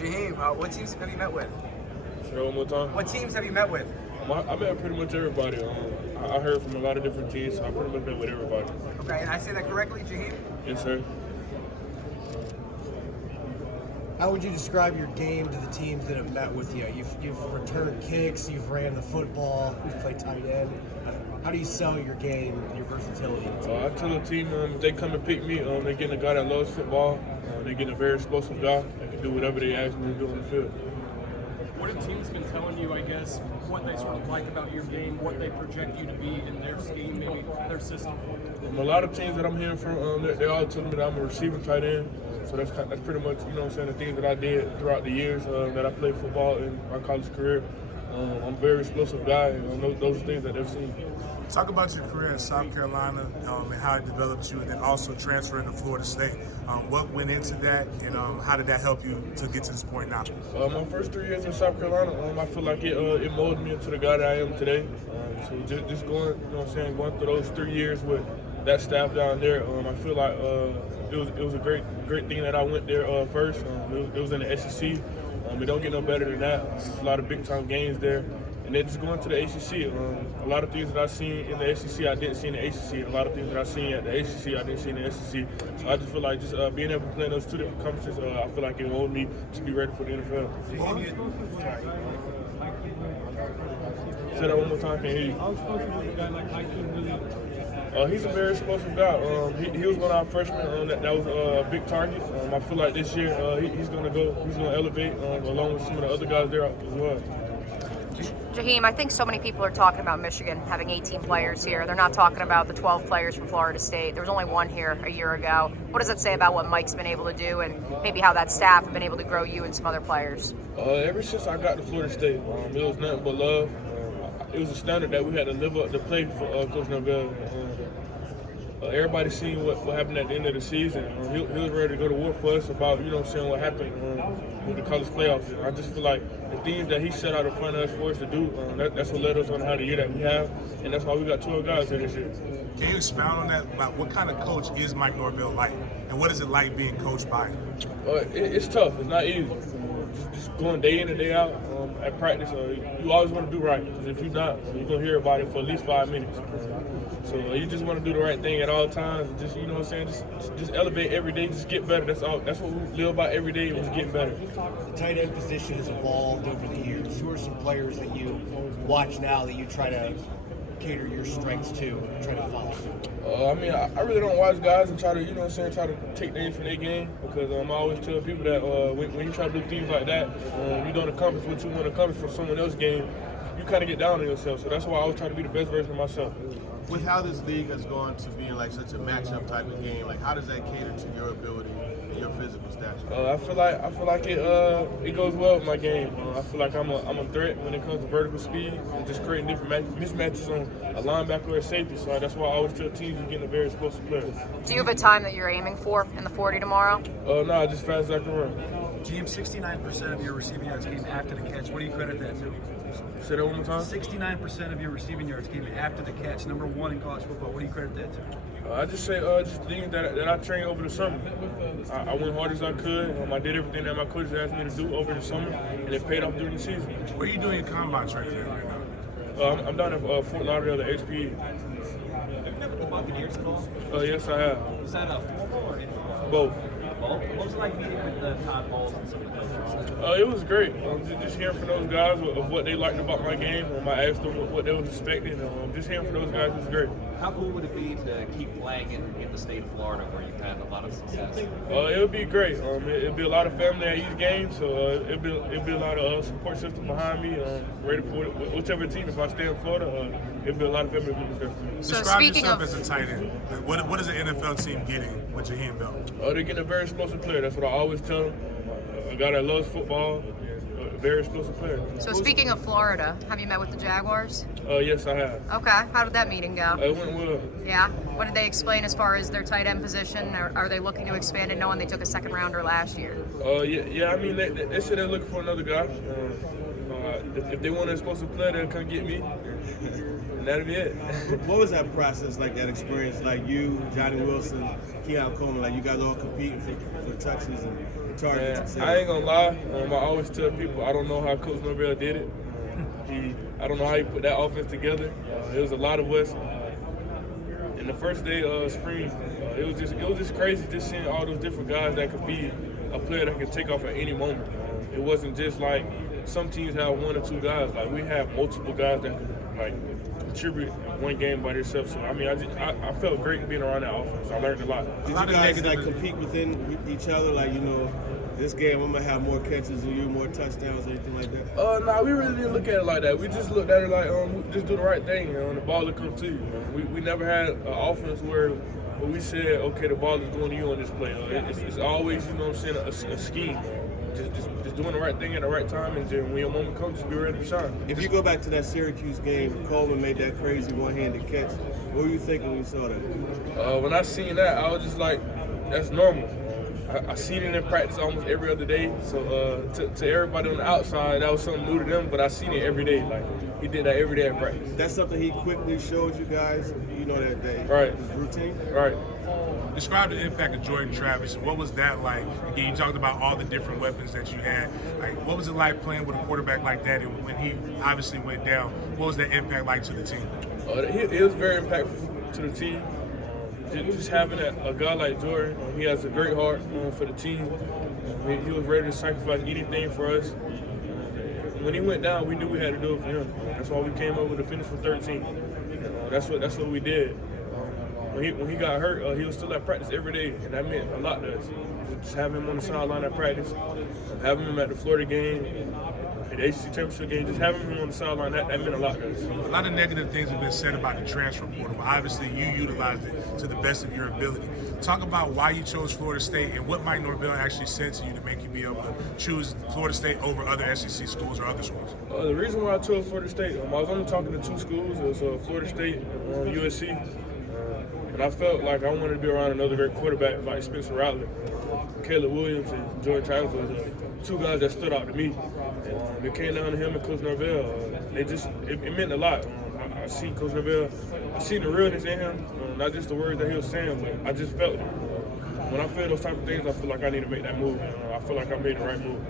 Jaheim, what teams have you met with? Say that one more time. What teams have you met with? I met pretty much everybody. I heard from a lot of different teams, so I pretty much met with everybody. Okay, and I say that correctly, Jaheim? Yes, sir. How would you describe your game to the teams that have met with you? You've returned kicks, you've ran the football, you've played tight end. How do you sell your game, your versatility? I tell the team if they come and pick me, they're getting a guy that loves football. They're getting a very explosive guy that can do whatever they ask me to do on the field. What have teams been telling you, I guess, what they sort of like about your game, what they project you to be in their scheme, maybe their system? A lot of teams that I'm hearing from, they all telling me that I'm a receiving tight end. So that's pretty much, you know what I'm saying, the things that I did throughout the years that I played football in my college career. I'm a very explosive guy, and those are things that they've seen. Talk about your career in South Carolina and how it developed you, and then also transferring to Florida State. What went into that, and how did that help you to get to this point now? My first 3 years in South Carolina, I feel like it molded me into the guy that I am today. So just going, you know what I'm saying, going through those 3 years with that staff down there, I feel like it was a great thing that I went there first. It was in the SEC. It don't get no better than that. A lot of big time games there. And then just going to the ACC, a lot of things that I seen in the SEC I didn't see in the ACC, and a lot of things that I seen at the ACC I didn't see in the SEC. So I just feel like just being able to play in those two different conferences, I feel like it molded me to be ready for the NFL. Say that one more time, I can't hear you. He's a very explosive guy. He was one of our freshmen that was a big target. I feel like this year he's going to elevate along with some of the other guys there as well. Jaheim, I think so many people are talking about Michigan having 18 players here. They're not talking about the 12 players from Florida State. There was only one here a year ago. What does that say about what Mike's been able to do and maybe how that staff have been able to grow you and some other players? Ever since I got to Florida State, it was nothing but love. It was a standard that we had to live up to play for Coach Norvell. Everybody seen what happened at the end of the season. He was ready to go to war for us about, you know what I'm saying, what happened with the college playoffs. I just feel like the things that he set out in front of us for us to do, that's what led us on how the year that we have, and that's why we got 12 guys here this year. Can you expound on that? About what kind of coach is Mike Norvell like, and what is it like being coached by him? It's tough. It's not easy. Just going day in and day out at practice, you always want to do right. Because if you're not, you're going to hear about it for at least 5 minutes. So you just want to do the right thing at all times. Just, you know what I'm saying, just elevate every day, just get better. That's all. That's what we live by every day, is getting better. The tight end position has evolved over the years. Who are some players that you watch now that you try to cater your strengths to and try to follow? I really don't watch guys and try to, you know what I'm saying, try to take things from their game, because I always tell people that when you try to do things like that, you don't accomplish what you want to accomplish from someone else's game, you kind of get down on yourself. So that's why I always try to be the best version of myself. With how this league has gone to being like such a matchup type of game, like how does that cater to your ability and your physical stature? I feel like it goes well with my game. I feel like I'm a threat when it comes to vertical speed and just creating different mismatches on a linebacker or a safety. So that's why I always tell teams you're getting a very explosive player. Do you have a time that you're aiming for in the 40 tomorrow? No, just fast as I can run. Jaheim, 69% of your receiving yards came after the catch. What do you credit that to? Say that one more time. 69% of your receiving yards came after the catch. Number one in college football. What do you credit that to? I just say just things that I trained over the summer. I went hard as I could. I did everything that my coaches asked me to do over the summer, and it paid off during the season. What are you doing in combine training right now? I'm down at Fort Lauderdale, the HPE. Buccaneers at all? Yes, I have. Was that a formal or informal? Both. What was it like meeting with the Todd Bowles and some of the coaches? It was great. Just hearing from those guys of what they liked about my game. I asked them what they was expecting. Just hearing from those guys was great. How cool would it be to keep playing in the state of Florida where you've had a lot of success? It would be great. It'd be a lot of family at each game, so it'd be a lot of support system behind me. Ready for whichever team. If I stay in Florida, it'd be a lot of family members there for me. So Describe speaking yourself of, as a tight end. What is an NFL team getting with Jaheim Bell? They're getting a very explosive player. That's what I always tell them. A guy that loves football, a very explosive player. so speaking of Florida, have you met with the Jaguars? Yes, I have. Okay, how did that meeting go? It went well. Yeah, what did they explain as far as their tight end position? Are they looking to expand it knowing they took a second rounder last year? Yeah. I mean, they said they're looking for another guy. If they want an explosive player, they'll come get me. and that'll be it. What was that process like, that experience? Like you, Johnny Wilson, Keon Coleman, like you guys all competing for touches and targets. Man, I ain't gonna lie. I always tell people I don't know how Coach Norvell did it. I don't know how he put that offense together. It was a lot of us. And the first day of spring, it was just crazy just seeing all those different guys that could be a player that could take off at any moment. It wasn't just like some teams have one or two guys. Like we have multiple guys that could like contribute one game by themselves. So I mean, I felt great being around that offense. I learned a lot. Did you guys like compete within each other? Like, you know, this game I'm gonna have more catches than you, more touchdowns, anything like that? Nah, we really didn't look at it like that. We just looked at it like just do the right thing, and the ball will come to you. We never had an offense where we said, okay, the ball is going to you on this play. It's always, you know what I'm saying, a scheme. Just doing the right thing at the right time, and then when your moment comes, just be ready to shine. If you go back to that Syracuse game, Coleman made that crazy one-handed catch. What were you thinking when you saw that? When I seen that, I was just like, that's normal. I seen it in practice almost every other day. So to everybody on the outside, that was something new to them, but I seen it every day. Like, he did that every day at practice. That's something he quickly showed you guys, you know, that right. his routine? Right. Describe the impact of Jordan Travis. What was that like? Again, you talked about all the different weapons that you had. Like, what was it like playing with a quarterback like that? And when he obviously went down, what was that impact like to the team? It was very impactful to the team. Just having a guy like Jordan, he has a great heart for the team. He was ready to sacrifice anything for us. When he went down, we knew we had to do it for him. That's why we came up with a finish for 13. That's what we did. When he got hurt, he was still at practice every day, and that meant a lot to us. Just having him on the sideline at practice, having him at the Florida game, at the ACC championship game, just having him on the sideline, that meant a lot to us. A lot of negative things have been said about the transfer portal, but obviously you utilized it to the best of your ability. Talk about why you chose Florida State and what Mike Norvell actually said to you to make you be able to choose Florida State over other SEC schools or other schools. The reason why I chose Florida State, I was only talking to two schools. It was Florida State and USC. And I felt like I wanted to be around another great quarterback like Spencer Rattler. Caleb Williams and Jordan Travis were the two guys that stood out to me. And it came down to him and Coach Norvell. It meant a lot. I see Coach Norvell, I seen the realness in him, not just the words that he was saying, but I just felt it. When I feel those type of things, I feel like I need to make that move. I feel like I made the right move.